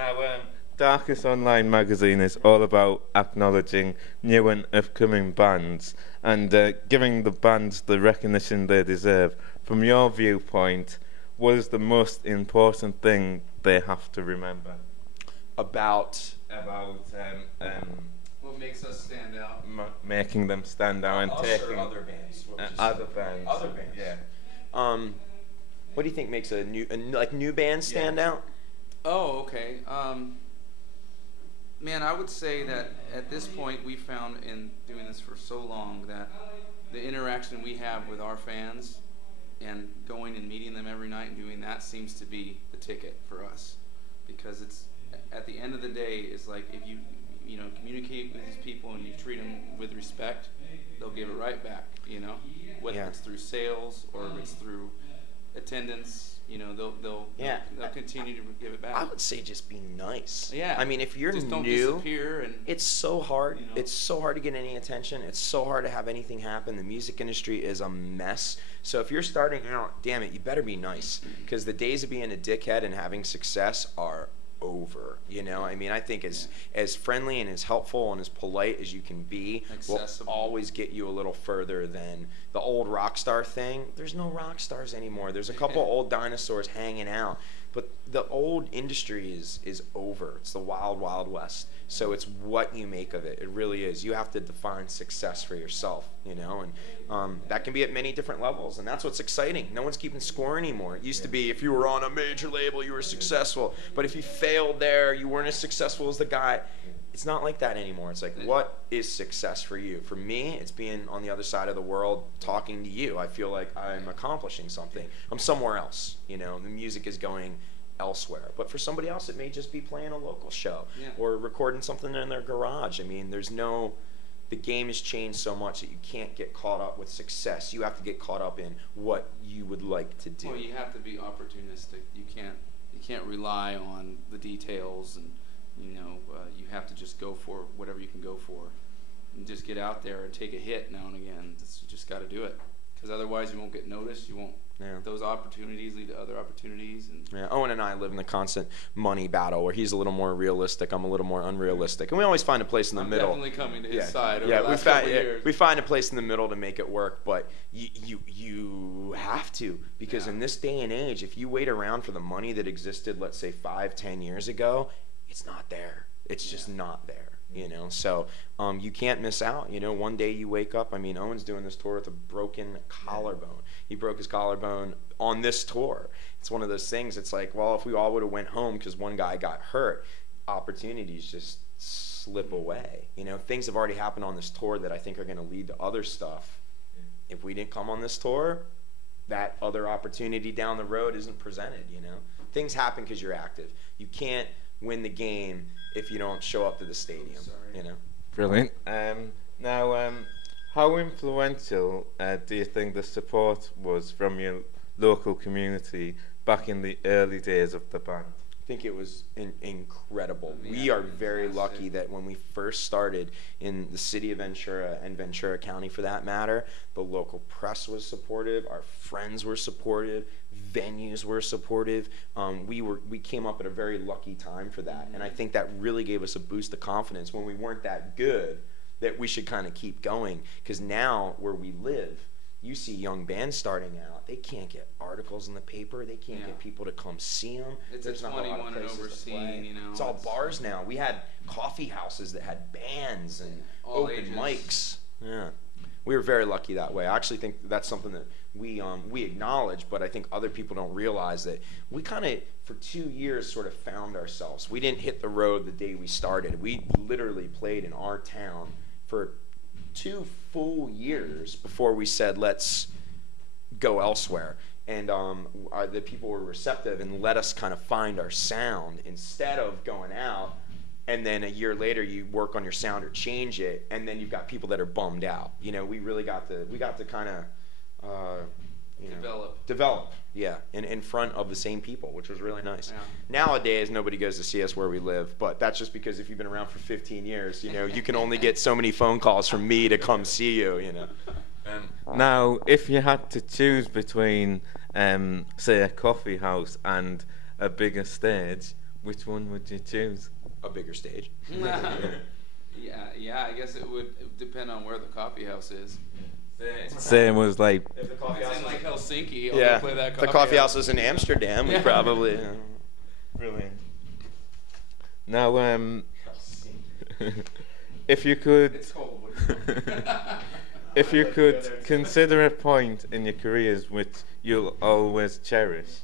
Now, Darkus Online magazine is all about acknowledging new and upcoming bands and giving the bands the recognition they deserve. From your viewpoint, what is the most important thing they have to remember? About What makes us stand out? making them stand out and us taking or other bands. What would you say? other bands. Other bands. Yeah. What do you think makes a new band stand out? Oh, okay. Man, I would say that at this point we found in doing this for so long that the interaction we have with our fans and going and meeting them every night and doing that seems to be the ticket for us, because it's at the end of the day, it's like if you communicate with these people and you treat them with respect, they'll give it right back. Whether it's through sales or if it's through attendance. They'll continue to give it back. I would say just be nice. Yeah. I mean, if you're just don't new, disappear and it's so hard. It's so hard to get any attention. It's so hard to have anything happen. The music industry is a mess. So if you're starting out, damn it, you better be nice, because the days of being a dickhead and having success are over. I mean, I think as friendly and as helpful and as polite as you can be will always get you a little further than the old rock star thing. There's no rock stars anymore. There's a couple old dinosaurs hanging out, but the old industry is over. It's the wild, wild west. So it's what you make of it. It really is. You have to define success for yourself, and that can be at many different levels, and that's what's exciting. No one's keeping score anymore. It used to be if you were on a major label, you were successful, but if you failed there, you weren't as successful as the guy. It's not like that anymore. It's like, what is success for you? For me, it's being on the other side of the world talking to you. I feel like I'm accomplishing something. I'm somewhere else. The music is going elsewhere. But for somebody else, it may just be playing a local show or recording something in their garage. I mean, the game has changed so much that you can't get caught up with success. You have to get caught up in what you would like to do. Well, you have to be opportunistic. You can't rely on the details, and you have to just go for whatever you can go for, and just get out there and take a hit now and again. You just got to do it, because otherwise you won't get noticed. You won't. Yeah. Those opportunities lead to other opportunities. Owen and I live in the constant money battle, where he's a little more realistic, I'm a little more unrealistic, and we always find a place in the middle. Definitely coming to his side over the last couple years. We find a place in the middle to make it work, but you have to, because in this day and age, if you wait around for the money that existed, let's say 5-10 years ago, it's not there. It's just not there. So you can't miss out. One day you wake up. I mean, Owen's doing this tour with a broken collarbone. He broke his collarbone on this tour. It's one of those things. It's like, well, if we all would have went home because one guy got hurt, opportunities just slip away. Things have already happened on this tour that I think are going to lead to other stuff. If we didn't come on this tour, that other opportunity down the road isn't presented. Things happen because you're active. You can't win the game if you don't show up to the stadium. Brilliant. Now, how influential do you think the support was from your local community back in the early days of the band? I think it was incredible. We are very lucky that when we first started in the city of Ventura and Ventura County, for that matter, the local press was supportive, our friends were supportive, venues were supportive. We came up at a very lucky time for that, and I think that really gave us a boost of confidence when we weren't that good, that we should kind of keep going, because now where we live, you see young bands starting out, they can't get articles in the paper, they can't get people to come see them. There's not a lot of places to play. It's all bars now. We had coffee houses that had bands and all open ages. mics. Yeah, we were very lucky that way. I actually think that's something that we acknowledge, but I think other people don't realize that we kind of, for 2 years, sort of found ourselves. We didn't hit the road the day we started. We literally played in our town for 2 full years before we said, let's go elsewhere. And the people were receptive and let us kind of find our sound instead of going out, and then a year later you work on your sound or change it, and then you've got people that are bummed out. We really got to kind of develop, in front of the same people, which was really nice. Yeah. Nowadays, nobody goes to see us where we live, but that's just because if you've been around for 15 years, you can only get so many phone calls from me to come see you. Now, if you had to choose between, say, a coffee house and a bigger stage, which one would you choose? A bigger stage. Yeah. I guess it would depend on where the coffee house is. Same was like. If the coffee If it's in like Helsinki, I'll yeah, go play that the coffee house is in Amsterdam. We probably. Brilliant. Now, if you could, It's cold. if you could consider a point in your careers which you'll always cherish,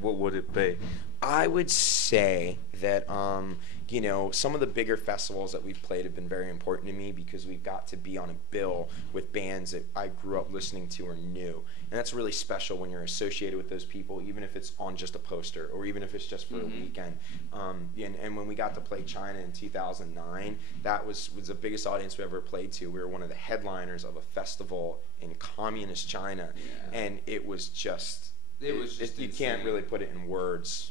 what would it be? I would say that some of the bigger festivals that we've played have been very important to me because we've got to be on a bill with bands that I grew up listening to or knew. And that's really special when you're associated with those people, even if it's on just a poster or even if it's just for a weekend. And when we got to play China in 2009, that was the biggest audience we ever played to. We were one of the headliners of a festival in communist China, and it was just... you can't really put it in words,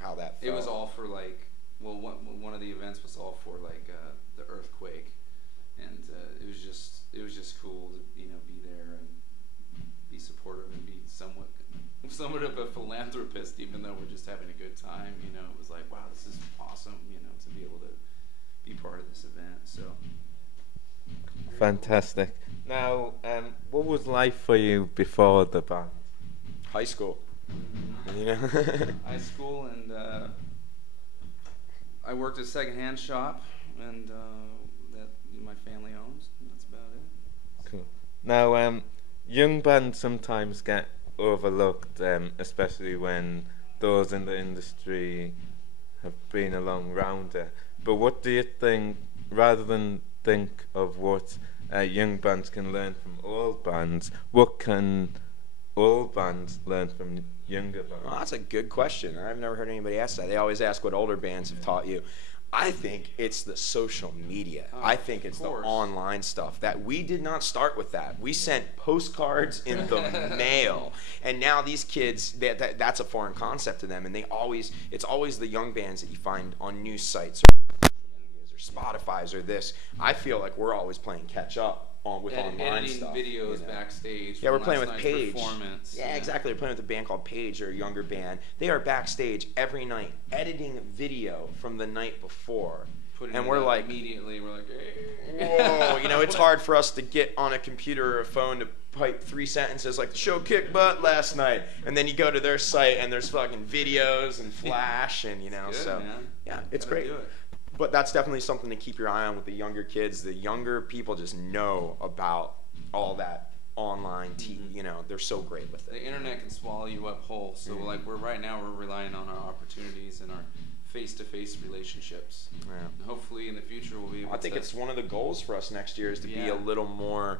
how that felt. It was all for one of the events was all for the earthquake, and it was just cool to be there and be supportive and be somewhat of a philanthropist, even though we're just having a good time. It was like, wow, this is awesome. To be able to be part of this event. So fantastic. Now, what was life for you before the band? High school. High school, and I worked at a secondhand shop, and that my family owns. And that's about it. Cool. Now, young bands sometimes get overlooked, especially when those in the industry have been a long rounder. But what do you think, rather than think of what young bands can learn from old bands, what can old bands learn from younger bands? Well, that's a good question. I've never heard anybody ask that. They always ask what older bands have taught you. I think it's the social media. I think it's the online stuff. That we did not start with that. We sent postcards in the mail, and now these kids, that's a foreign concept to them. And it's always the young bands that you find on news sites or Spotify's or this. I feel like we're always playing catch up with online stuff. Videos backstage. Yeah, we're playing with Paige. Yeah, exactly. We're playing with a band called Paige, or a younger band. They are backstage every night editing video from the night before. And we're like, immediately, we're like, hey. Whoa, it's hard for us to get on a computer or a phone to pipe 3 sentences like the show kicked butt last night, and then you go to their site and there's fucking videos and flash and good, so man. Yeah, it's great. But that's definitely something to keep your eye on with the younger kids. The younger people just know about all that online they're so great with it. The internet can swallow you up whole. So we're relying on our opportunities and our face-to-face relationships. Yeah. And hopefully in the future we'll be able to... I think it's one of the goals for us next year is to be a little more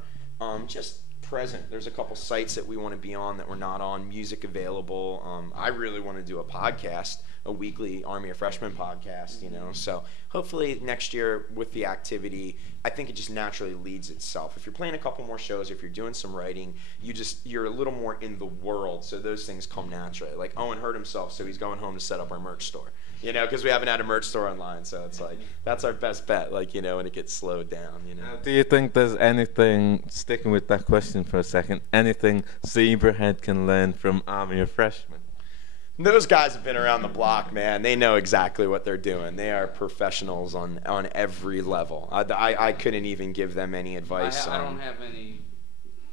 just present. There's a couple sites that we want to be on that we're not on, music available. I really want to do a podcast, a weekly Army of Freshmen podcast, So hopefully next year with the activity, I think it just naturally leads itself. If you're playing a couple more shows, if you're doing some writing, you're a little more in the world, so those things come naturally. Like Owen hurt himself, so he's going home to set up our merch store. Because we haven't had a merch store online, so it's like that's our best bet. When it gets slowed down. Do you think there's anything, sticking with that question for a second, anything Zebrahead can learn from Army of Freshmen? Those guys have been around the block, man. They know exactly what they're doing. They are professionals on every level. I couldn't even give them any advice. I don't have any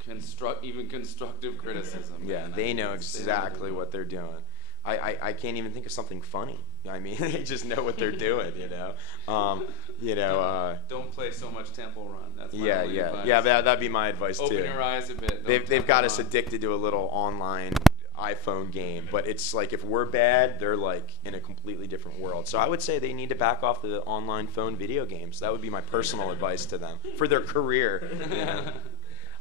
constructive criticism. Yeah, they know exactly what they're doing. I can't even think of something funny. I mean, they just know what they're doing, Don't play so much Temple Run. That's my only advice. Yeah. That'd be my advice too. Open your eyes a bit. They've got us addicted to a little online iPhone game, but it's like if we're bad, they're like in a completely different world. So I would say they need to back off the online phone video games. That would be my personal advice to them for their career.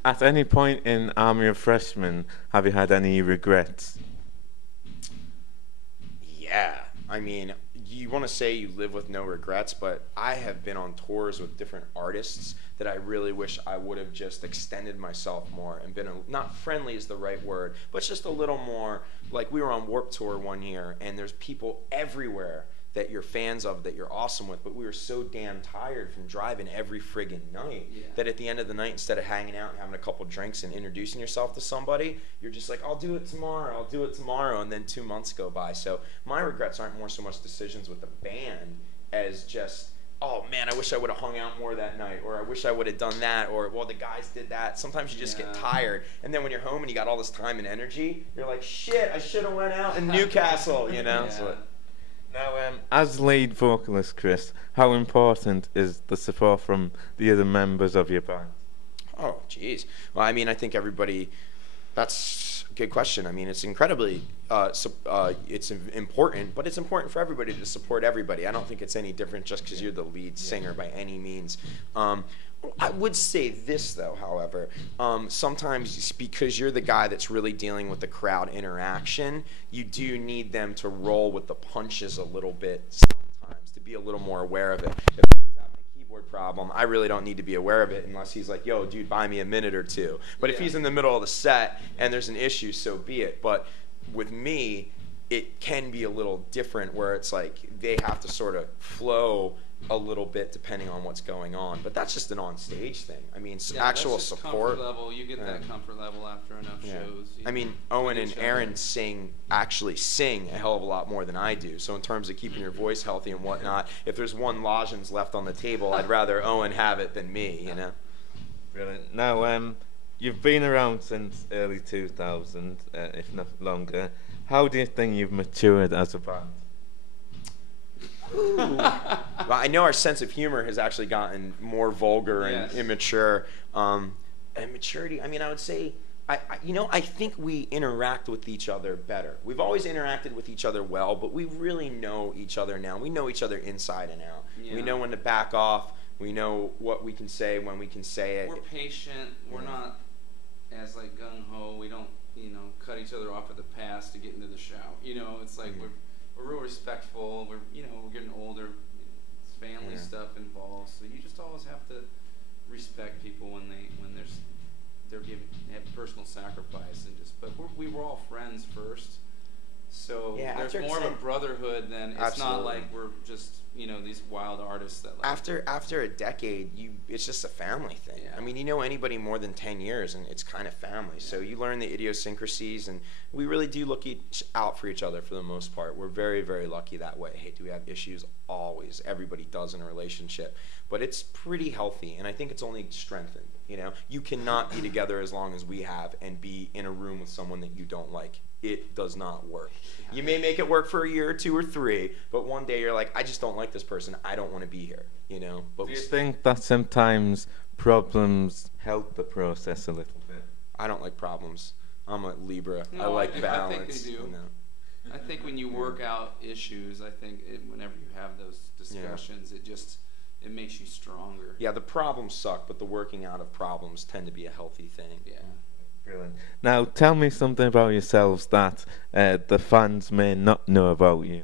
At any point in Army of Freshmen, have you had any regrets? Yeah, I mean, you want to say you live with no regrets, but I have been on tours with different artists that I really wish I would have just extended myself more and been, not friendly is the right word, but just a little more, like we were on Warped Tour one year, and there's people everywhere that you're fans of, that you're awesome with, but we were so damn tired from driving every friggin' night that at the end of the night, instead of hanging out and having a couple drinks and introducing yourself to somebody, you're just like, I'll do it tomorrow, and then 2 months go by. So my regrets aren't more so much decisions with the band as just, oh man, I wish I would have hung out more that night, or I wish I would have done that, or well, the guys did that. Sometimes you just get tired, and then when you're home and you got all this time and energy, you're like, shit, I should have went out in Newcastle, you know? So, now, as lead vocalist, Chris, how important is the support from the other members of your band? Oh, geez. Well, I mean, I think everybody, that's a good question. I mean, it's incredibly, it's important, but it's important for everybody to support everybody. I don't think it's any different just because you're the lead singer by any means. I would say this, though, however. Sometimes because you're the guy that's really dealing with the crowd interaction, you do need them to roll with the punches a little bit sometimes, to be a little more aware of it. If someone's having a keyboard problem, I really don't need to be aware of it unless he's like, yo, dude, buy me a minute or two. But if he's in the middle of the set and there's an issue, so be it. But with me, it can be a little different where it's like they have to sort of flow a little bit depending on what's going on, but that's just an on-stage thing. I mean, actual support. Comfort level. You get that comfort level after enough shows. I mean, Owen and Aaron actually sing a hell of a lot more than I do. So in terms of keeping your voice healthy and whatnot, if there's one lozenge left on the table, I'd rather Owen have it than me. You know. Brilliant. Now, you've been around since early 2000, if not longer. How do you think you've matured as a band? Well, I know our sense of humor has actually gotten more vulgar and immature. And maturity, I mean, I would say, I think we interact with each other better. We've always interacted with each other well, but we really know each other now. We know each other inside and out. Yeah. We know when to back off. We know what we can say when we can say it. We're patient. We're not as like gung-ho. We don't, cut each other off at the pass to get into the shout. It's like we're real respectful. We're getting older. It's family stuff involved, so you just always have to respect people when they're have personal sacrifice but we were all friends first, so there's more of a brotherhood than it's not like we're just these wild artists that like after a decade it's just a family thing. I mean, anybody more than 10 years and it's kind of family, so you learn the idiosyncrasies, and we really do look out for each other for the most part. We're very, very lucky that way. Hey, do we have issues? Always. Everybody does in a relationship, but it's pretty healthy, and I think it's only strengthened. You cannot be together as long as we have and be in a room with someone that you don't like. It does not work. You may make it work for a year or 2 or 3, but one day you're like, I just don't like this person. I don't want to be here. But do you think that sometimes problems help the process a little bit? I don't like problems. I'm a Libra. I like balance. I think they do. I think when you work out issues, whenever you have those discussions, it makes you stronger. Yeah, the problems suck, but the working out of problems tend to be a healthy thing. Yeah. Brilliant. Now, tell me something about yourselves that the fans may not know about you.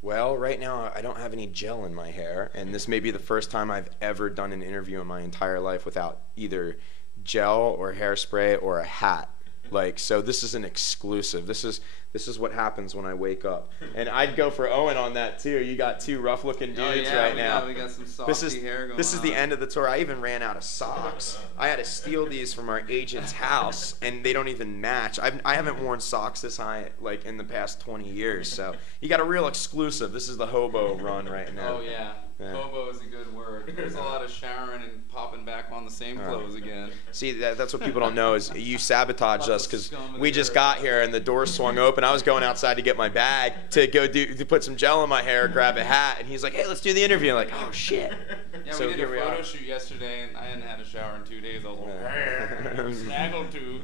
Well, right now I don't have any gel in my hair, and this may be the first time I've ever done an interview in my entire life without either gel or hairspray or a hat. So this is an exclusive. This is what happens when I wake up. And I'd go for Owen on that too. You got 2 rough-looking dudes right now. We got some softy hair going on. This is the end of the tour. I even ran out of socks. I had to steal these from our agent's house, and they don't even match. I haven't worn socks this high in the past 20 years. So you got a real exclusive. This is the hobo run right now. Oh yeah. Hobo is a good word. There's a lot of showering and popping back on the same clothes again. See, that's what people don't know is you sabotaged us because we just got here and the door swung open. I was going outside to get my bag to put some gel in my hair, grab a hat, and he's like, "Hey, let's do the interview." I'm like, "Oh shit!" Yeah, so we did a photo shoot yesterday, and I hadn't had a shower in 2 days. I was like, snaggletooth,